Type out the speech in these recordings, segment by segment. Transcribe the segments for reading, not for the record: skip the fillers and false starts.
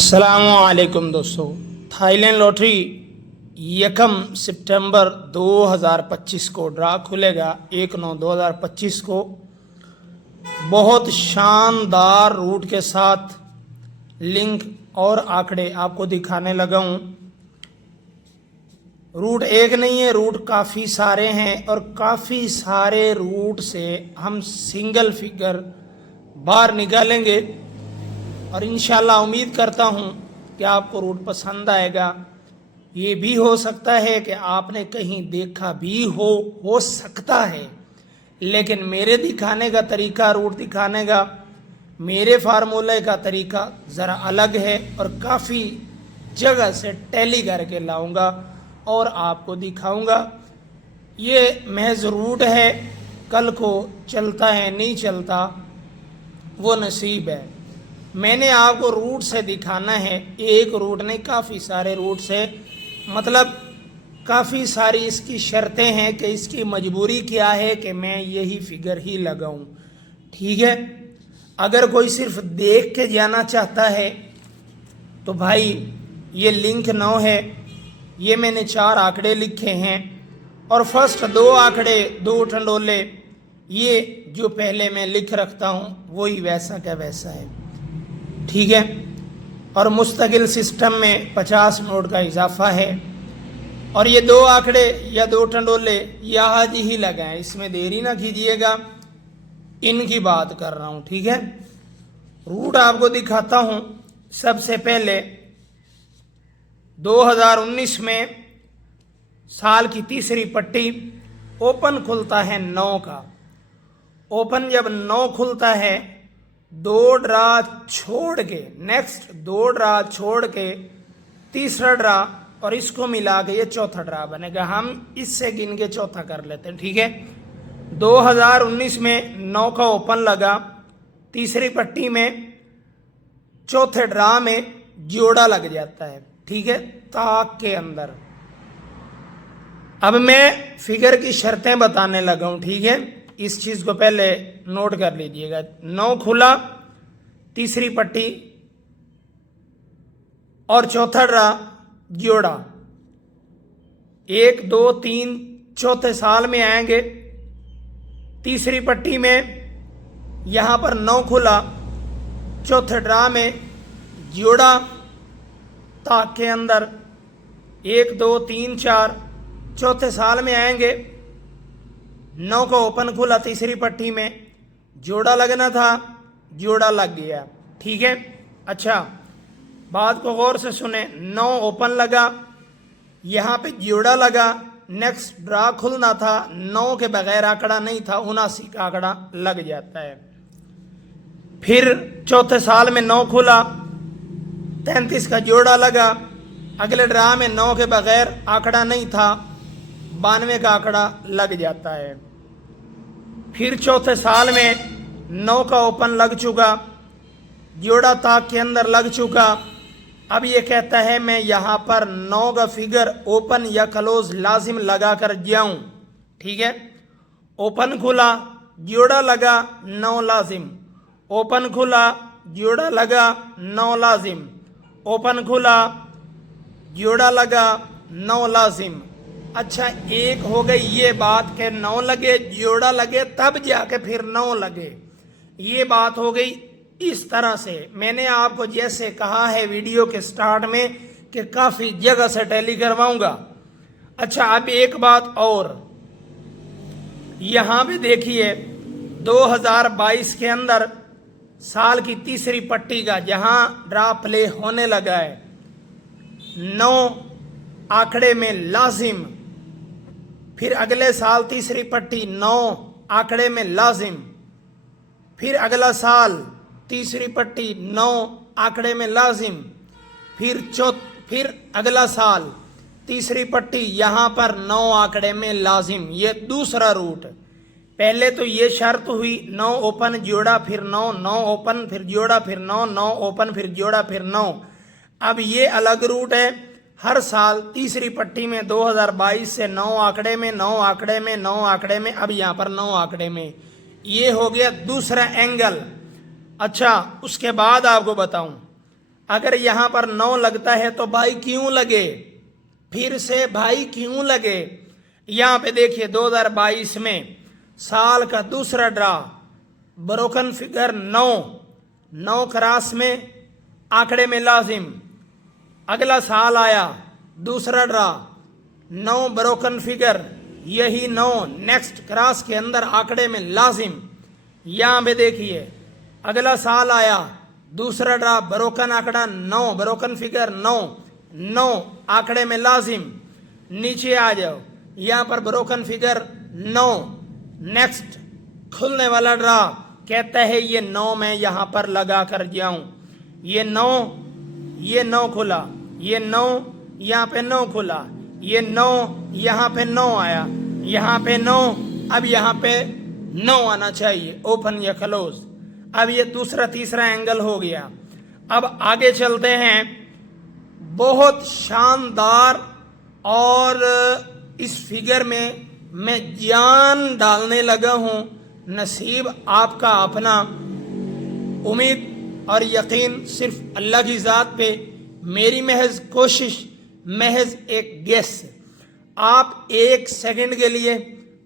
अस्सलामुअलैकुम दोस्तों। Thailand lottery 1 सितंबर 2025 को ड्रा खुलेगा। 1/9/2025 को बहुत शानदार रूट के साथ लिंक और आंकड़े आपको दिखाने लगा हूँ। रूट एक नहीं है, रूट काफ़ी सारे हैं और काफ़ी सारे रूट से हम सिंगल फिगर बाहर निकालेंगे और इंशाल्लाह उम्मीद करता हूँ कि आपको रूट पसंद आएगा। ये भी हो सकता है कि आपने कहीं देखा भी हो सकता है, लेकिन मेरे दिखाने का तरीका, रूट दिखाने का मेरे फार्मूले का तरीका ज़रा अलग है और काफ़ी जगह से टैली करके लाऊंगा और आपको दिखाऊंगा। ये महज रूट है, कल को चलता है नहीं चलता वो नसीब है। मैंने आपको रूट से दिखाना है, एक रूट नहीं काफ़ी सारे रूट से, मतलब काफ़ी सारी इसकी शर्तें हैं कि इसकी मजबूरी क्या है कि मैं यही फिगर ही लगाऊं। ठीक है, अगर कोई सिर्फ देख के जाना चाहता है तो भाई ये लिंक 9 है। ये मैंने 4 आंकड़े लिखे हैं और फर्स्ट 2 आंकड़े 2 ठंडोले ये जो पहले मैं लिख रखता हूँ वही वैसा का वैसा है। ठीक है, और मुस्तकिल सिस्टम में 50 नोट का इजाफा है और ये 2 आंकड़े या 2 ठंडोले यहाँ ही लगाएं, इसमें देरी ना कीजिएगा, इनकी बात कर रहा हूँ। ठीक है, रूट आपको दिखाता हूँ। सबसे पहले 2019 में साल की तीसरी पट्टी ओपन खुलता है 9 का। ओपन जब 9 खुलता है, 2 ड्रा छोड़ के, नेक्स्ट 2 ड्रा छोड़ के तीसरा ड्रा और इसको मिला के ये चौथा ड्रा बनेगा। हम इससे गिन के चौथा कर लेते हैं। ठीक है, 2019 में 9 का ओपन लगा, तीसरी पट्टी में चौथे ड्रा में जोड़ा लग जाता है। ठीक है, ताक के अंदर। अब मैं फिगर की शर्तें बताने लगा हूं। ठीक है, इस चीज को पहले नोट कर लीजिएगा। 9 खुला, तीसरी पट्टी और चौथा ड्रा जोड़ा, 1 2 3 चौथे साल में आएंगे। तीसरी पट्टी में यहां पर 9 खुला, चौथे ड्रा में जोड़ा ताक के अंदर, 1 2 3 4 चौथे साल में आएंगे। 9 का ओपन खुला, तीसरी पट्टी में जोड़ा लगना था, जोड़ा लग गया। ठीक है, अच्छा बात को गौर से सुने। 9 ओपन लगा, यहाँ पे जोड़ा लगा, नेक्स्ट ड्रा खुलना था, 9 के बगैर आंकड़ा नहीं था, 79 का आंकड़ा लग जाता है। फिर चौथे साल में 9 खुला, 33 का जोड़ा लगा, अगले ड्रा में 9 के बगैर आंकड़ा नहीं था, 92 का आंकड़ा लग जाता है। फिर चौथे साल में 9 का ओपन लग चुका, जोड़ा ताक के अंदर लग चुका। अब ये कहता है मैं यहाँ पर 9 का फिगर ओपन या क्लोज लाजिम लगा कर जाऊं। ठीक है, ओपन खुला, जोड़ा लगा, 9 लाजिम। ओपन खुला, जोड़ा लगा, 9 लाजिम। ओपन खुला, जोड़ा लगा, 9 लाजिम। अच्छा, एक हो गई ये बात के 9 लगे, जोड़ा लगे, तब जाके फिर 9 लगे। ये बात हो गई। इस तरह से मैंने आपको जैसे कहा है वीडियो के स्टार्ट में कि काफी जगह से टैली करवाऊंगा। अच्छा, अब एक बात और, यहां भी देखिए 2022 के अंदर साल की तीसरी पट्टी का जहां ड्रा प्ले होने लगा है, 9 आंकड़े में लाजिम। फिर अगले साल तीसरी पट्टी 9 आंकड़े में लाजिम। फिर अगला साल तीसरी पट्टी 9 आंकड़े में लाजिम। फिर अगला साल तीसरी पट्टी यहां पर 9 आंकड़े में लाजिम। ये दूसरा रूट। पहले तो ये शर्त हुई 9 ओपन जोड़ा फिर 9, 9 ओपन फिर जोड़ा फिर 9, 9 ओपन फिर जोड़ा फिर 9। अब ये अलग रूट है। हर साल तीसरी पट्टी में 2022 से 9 आंकड़े में, 9 आंकड़े में, 9 आंकड़े में, अब यहाँ पर 9 आंकड़े में। ये हो गया दूसरा एंगल। अच्छा, उसके बाद आपको बताऊं, अगर यहाँ पर 9 लगता है तो भाई क्यों लगे, फिर से भाई क्यों लगे। यहाँ पे देखिए 2022 में साल का दूसरा ड्रा, ब्रोकन फिगर 9 क्रॉस में आंकड़े में लाजिम। अगला साल आया दूसरा ड्रा 9 ब्रोकन फिगर, यही 9 नेक्स्ट क्रॉस के अंदर आंकड़े में लाजिम। यहाँ पे देखिए अगला साल आया दूसरा ड्रा ब्रोकन आंकड़ा 9 ब्रोकन फिगर 9 आंकड़े में लाजिम। नीचे आ जाओ, यहाँ पर ब्रोकन फिगर 9 नेक्स्ट खुलने वाला ड्रा कहता है ये 9 मैं यहाँ पर लगा कर जाऊं। ये 9 खुला, ये 9 यहाँ पे 9 खुला, ये 9 यहाँ पे 9 आया, यहाँ पे 9, अब यहाँ पे 9 आना चाहिए, ओपन या क्लोज। अब ये दूसरा तीसरा एंगल हो गया। अब आगे चलते हैं। बहुत शानदार, और इस फिगर में मैं जान डालने लगा हूं। नसीब आपका अपना, उम्मीद और यकीन सिर्फ अल्लाह की ज़ात पे, मेरी महज कोशिश, महज एक गेस। आप 1 सेकंड के लिए,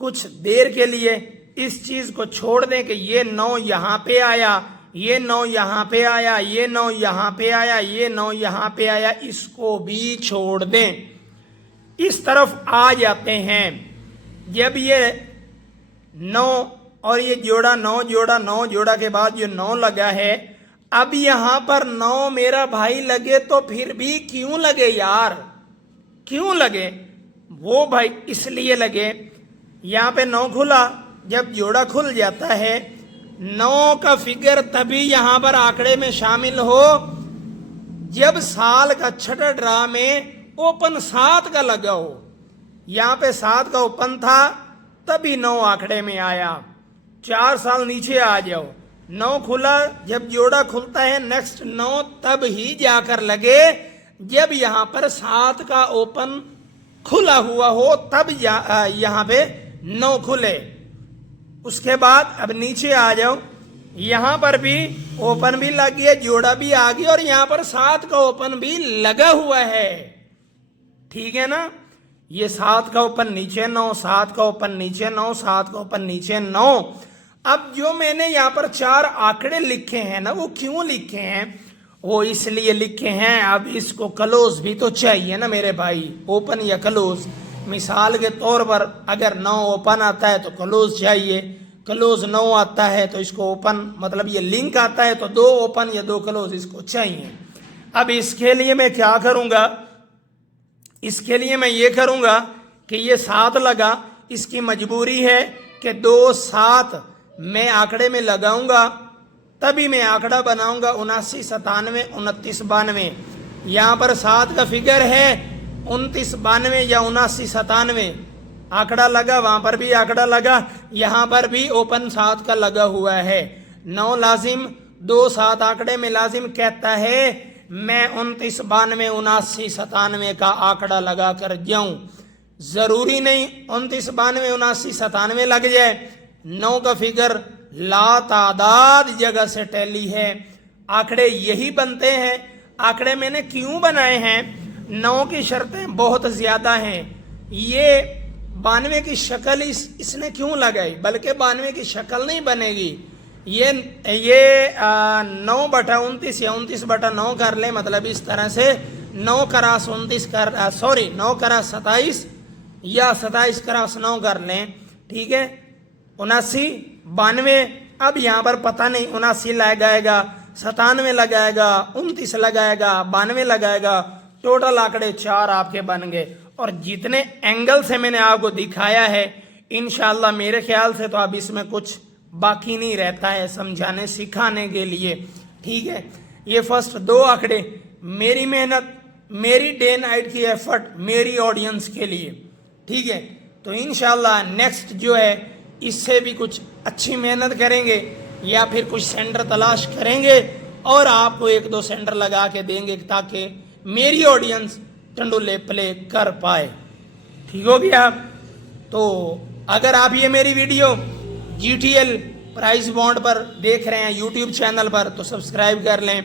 कुछ देर के लिए इस चीज को छोड़ दें कि ये 9 यहाँ पे आया, ये 9 यहाँ पे आया, ये 9 यहाँ पे आया, ये 9 यहाँ पे आया, इसको भी छोड़ दें। इस तरफ आ जाते हैं। जब ये 9 और ये जोड़ा 9 जोड़ा 9 जोड़ा के बाद जो 9 लगा है, अब यहां पर 9 मेरा भाई लगे तो फिर भी क्यों लगे यार, क्यों लगे? वो भाई इसलिए लगे, यहां पे 9 खुला, जब जोड़ा खुल जाता है 9 का फिगर तभी यहां पर आंकड़े में शामिल हो जब साल का छठा ड्रा में ओपन 7 का लगा हो। यहां पे 7 का ओपन था तभी 9 आंकड़े में आया। 4 साल नीचे आ जाओ, 9 खुला, जब जोड़ा खुलता है नेक्स्ट 9 तब ही जाकर लगे जब यहां पर 7 का ओपन खुला हुआ हो, तब यहां पे 9 खुले। उसके बाद अब नीचे आ जाओ, यहां पर भी ओपन भी लग गया, जोड़ा भी आ गया, और यहां पर 7 का ओपन भी लगा हुआ है। ठीक है ना? ये 7 का ओपन नीचे 9, 7 का ओपन नीचे 9, 7 का ओपन नीचे 9। अब जो मैंने यहाँ पर 4 आंकड़े लिखे हैं ना, वो क्यों लिखे हैं? वो इसलिए लिखे हैं, अब इसको क्लोज भी तो चाहिए ना मेरे भाई, ओपन या क्लोज। मिसाल के तौर पर अगर 9 ओपन आता है तो क्लोज चाहिए, क्लोज 9 आता है तो इसको ओपन, मतलब ये लिंक आता है तो 2 ओपन या 2 क्लोज इसको चाहिए। अब इसके लिए मैं क्या करूंगा? इसके लिए मैं ये करूंगा कि ये 7 लगा, इसकी मजबूरी है कि 2 7 मैं आंकड़े में लगाऊंगा, तभी मैं आंकड़ा बनाऊंगा 79 97 29 92। यहाँ पर 7 का फिगर है, 29 92 या 79 97 आंकड़ा लगा, वहां पर भी आंकड़ा लगा, यहाँ पर भी ओपन 7 का लगा हुआ है। 9 लाजिम, 2 7 आंकड़े में लाजिम कहता है मैं 29 92 79 97 का आंकड़ा लगा कर जाऊं। जरूरी नहीं 29 92 79 97 लग जाए। 9 का फिगर लातादाद जगह से टैली है, आंकड़े यही बनते हैं। आंकड़े मैंने क्यों बनाए हैं? 9 की शर्तें बहुत ज्यादा हैं। ये 92 की शक्ल इसने क्यों लगाई? बल्कि 92 की शक्ल नहीं बनेगी, ये 9/29 या 29/9 कर ले, मतलब इस तरह से 9 क्रॉस 29 कर 9 क्रॉस 27 या 27 क्रॉस 9 कर लें। ठीक है, 79 92, अब यहाँ पर पता नहीं 79 लगाएगा, 97 लगाएगा, 29 लगाएगा, 92 लगाएगा, टोटल आंकड़े 4 आपके बन गए। और जितने एंगल से मैंने आपको दिखाया है, इंशाल्लाह मेरे ख्याल से तो अब इसमें कुछ बाकी नहीं रहता है समझाने सिखाने के लिए। ठीक है, ये फर्स्ट 2 आंकड़े मेरी मेहनत, मेरी डे नाइट की एफर्ट, मेरी ऑडियंस के लिए। ठीक है, तो इंशाल्लाह नेक्स्ट जो है इससे भी कुछ अच्छी मेहनत करेंगे या फिर कुछ सेंटर तलाश करेंगे और आपको 1-2 सेंटर लगा के देंगे ताकि मेरी ऑडियंस टंडोले प्ले कर पाए। ठीक हो गया? तो अगर आप ये मेरी वीडियो GTL प्राइस बॉन्ड पर देख रहे हैं यूट्यूब चैनल पर तो सब्सक्राइब कर लें,